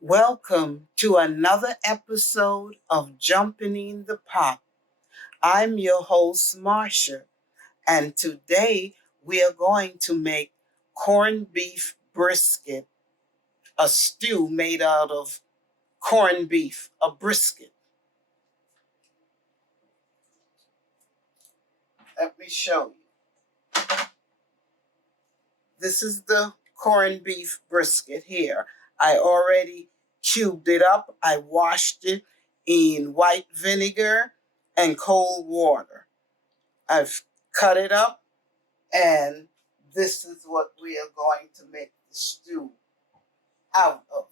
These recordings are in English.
Welcome to another episode of Jumpin In the Pot. I'm your host, Marcia, and today we are going to make corned beef brisket, a stew made out of corned beef, a brisket. Let me show you. This is the corned beef brisket here. I already cubed it up. I washed it in white vinegar and cold water. I've cut it up, and this is what we are going to make the stew out of.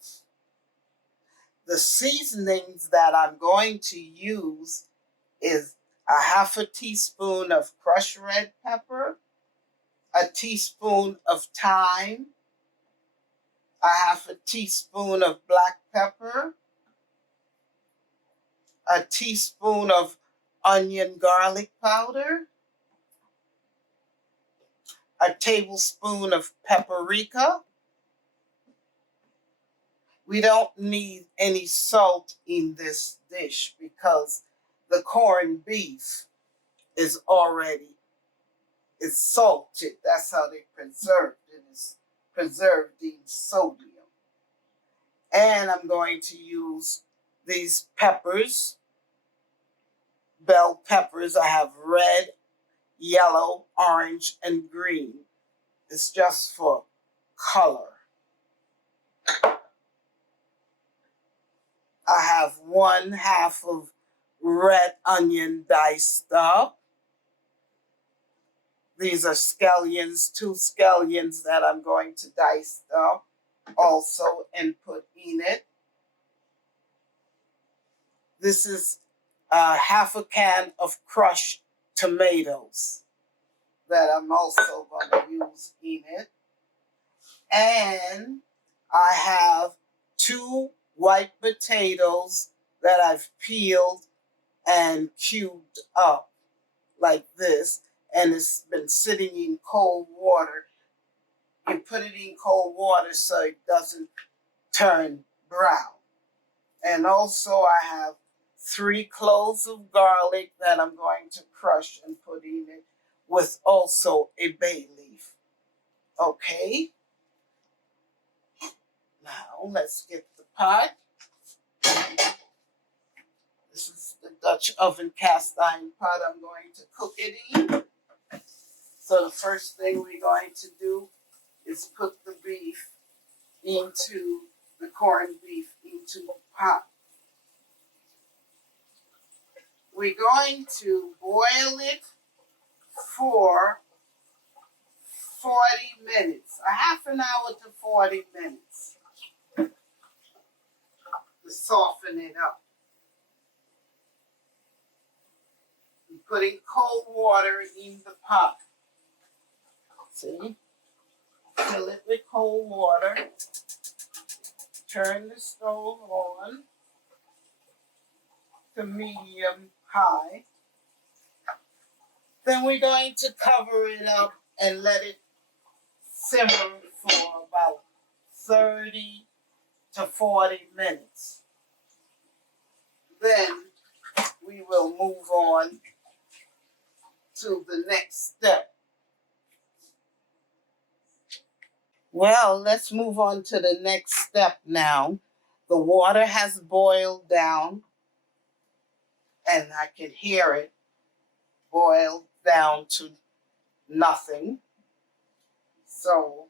The seasonings that I'm going to use is a half a teaspoon of crushed red pepper, a teaspoon of thyme, a half a teaspoon of black pepper, a teaspoon of onion garlic powder, a tablespoon of paprika. We don't need any salt in this dish because the corned beef is salted. That's how they preserve it. It's preserved in sodium. And I'm going to use these peppers, bell peppers. I have red, yellow, orange, and green. It's just for color. I have 1/2 of red onion diced up. These are scallions, 2 scallions that I'm going to dice up also and put in it. This is 1/2 a can of crushed tomatoes that I'm also going to use in it. And I have 2 white potatoes that I've peeled and cubed up like this, and it's been sitting in cold water. You put it in cold water so it doesn't turn brown. And also I have 3 cloves of garlic that I'm going to crush and put in it, with also a bay leaf. Okay? Now let's get the pot. This is the Dutch oven cast iron pot I'm going to cook it in. So the first thing we're going to do is put the beef into the corned beef into the pot. We're going to boil it for 40 minutes, a half an hour to 40 minutes to soften it up. I'm putting cold water in the pot. See? Fill it with cold water. Turn the stove on to medium high. Then we're going to cover it up and let it simmer for about 30 to 40 minutes. Then we will move on to the next step. Well, let's move on to the next step now. The water has boiled down, and I can hear it boil down to nothing. So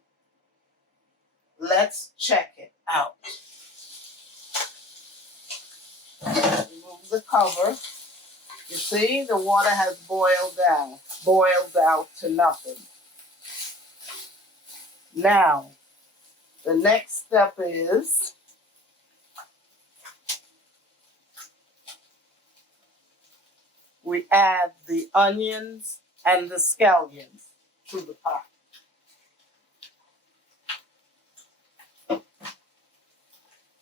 let's check it out. Remove the cover. You see, the water has boiled out to nothing. Now, the next step is we add the onions and the scallions to the pot.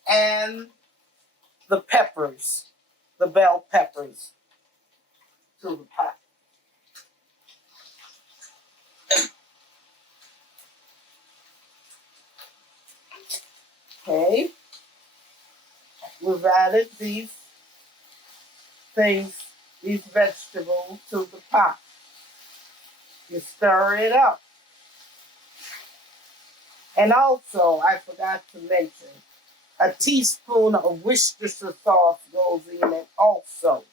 And the peppers, the bell peppers, to the pot. Okay. We've added things, these vegetables to the pot. You stir it up. And also, I forgot to mention, a teaspoon of Worcestershire sauce goes in it also.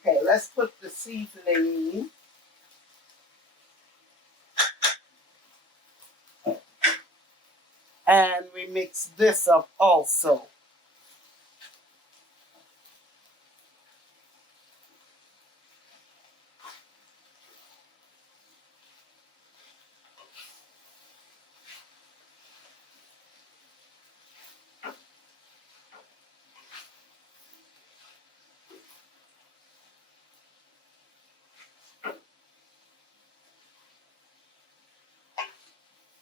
Okay, let's put the seasoning in. And we mix this up also.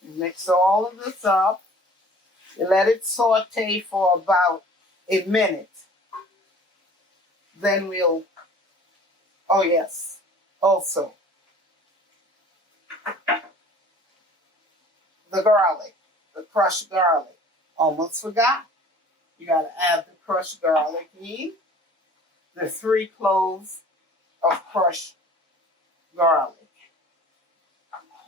You mix all of this up. You let it saute for about a minute. Then we'll, oh yes, also the garlic, the crushed garlic. Almost forgot. You got to add the crushed garlic in. The 3 cloves of crushed garlic.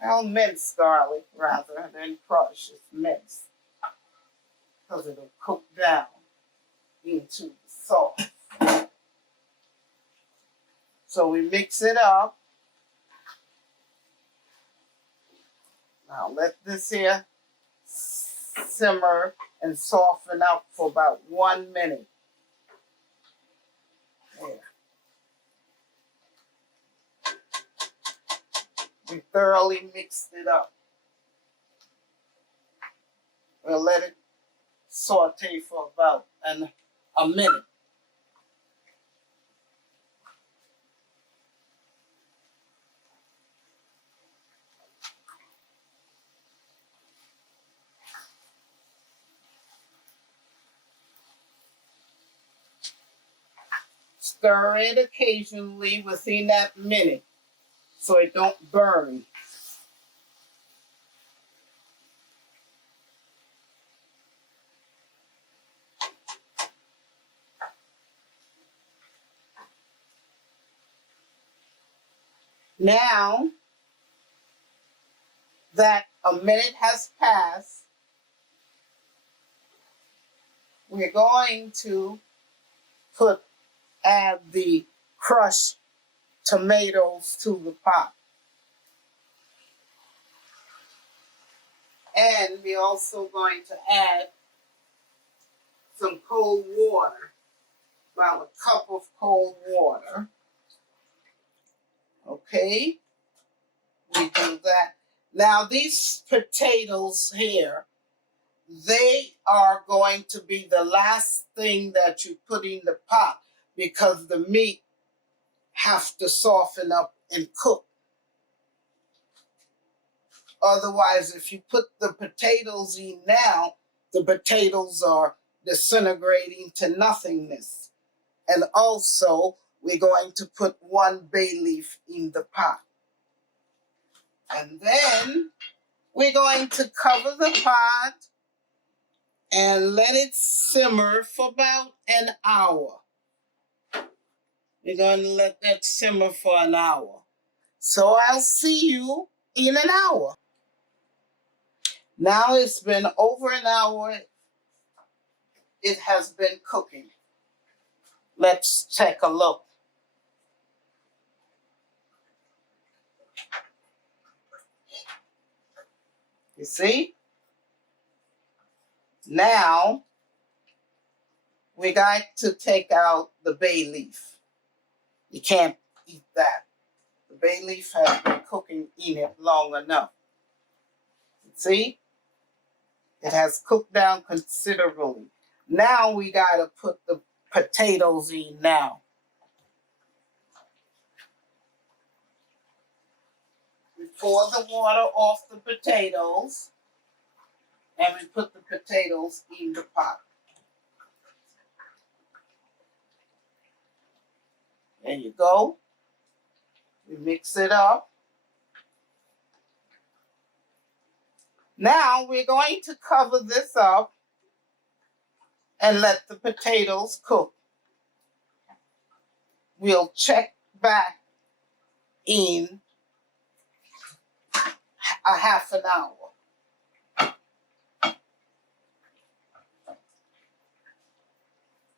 Well, minced garlic rather than crushed. It's minced because it'll cook down into the sauce. So we mix it up. Now let this here simmer and soften up for about 1 minute. There. We thoroughly mixed it up. We'll let it saute for about a minute. Stir it occasionally within that minute so it don't burn. Now that a minute has passed, we're going to add the crushed tomatoes to the pot. And we're also going to add some cold water, about a cup of cold water. Okay, we do that. Now these potatoes here, they are going to be the last thing that you put in the pot because the meat have to soften up and cook. Otherwise, if you put the potatoes in now, the potatoes are disintegrating to nothingness. And also, we're going to put 1 bay leaf in the pot. And then we're going to cover the pot and let it simmer for about an hour. We're going to let that simmer for an hour. So I'll see you in an hour. Now it's been over an hour. It has been cooking. Let's take a look. You see? Now we got to take out the bay leaf. You can't eat that. The bay leaf has been cooking in it long enough. See? It has cooked down considerably. Now we got to put the potatoes in now. We pour the water off the potatoes and we put the potatoes in the pot. There you go. We mix it up. Now we're going to cover this up and let the potatoes cook. We'll check back in a half an hour.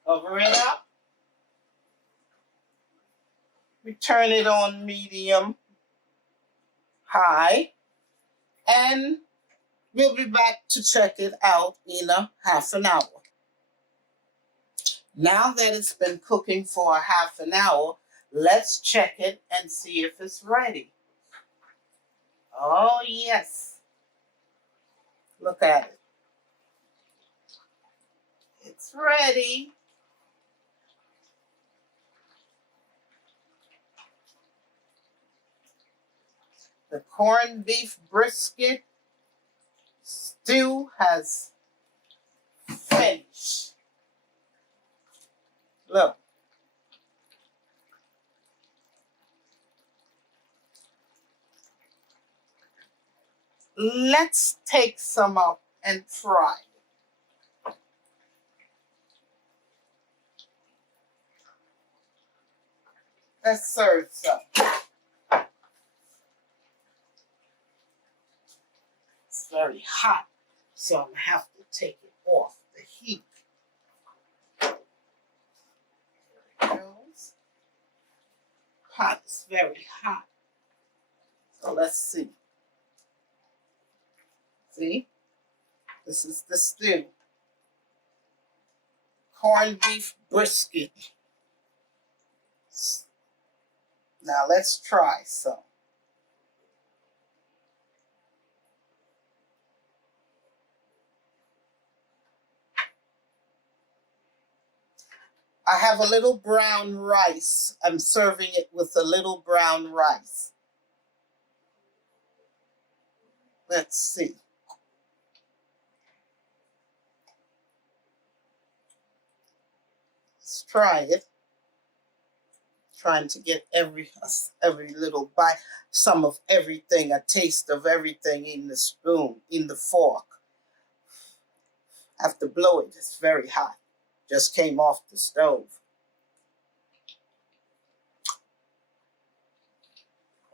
Cover it up. We turn it on medium high, and we'll be back to check it out in a half an hour. Now that it's been cooking for a half an hour, let's check it and see if it's ready. Oh, yes. Look at it. It's ready. The corned beef brisket stew has finished. Look. Let's take some up and fry. Let's serve some. It's very hot, so I'm going to have to take it off the heat. There it goes. Pot is very hot. So let's see. See? This is the stew. Corned beef brisket. Now let's try some. I have a little brown rice. I'm serving it with a little brown rice. Let's see. Let's try it. Trying to get every little bite, some of everything, a taste of everything in the spoon, in the fork. I have to blow it. It's very hot. Just came off the stove.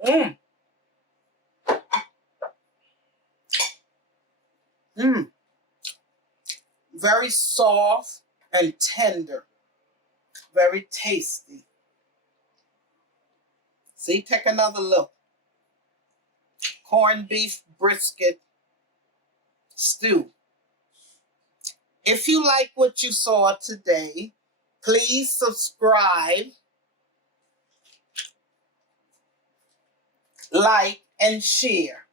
Mmm. Mmm. Very soft and tender. Very tasty. See, take another look. Corned beef brisket stew. If you like what you saw today, please subscribe, like, and share.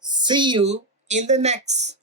See you in the next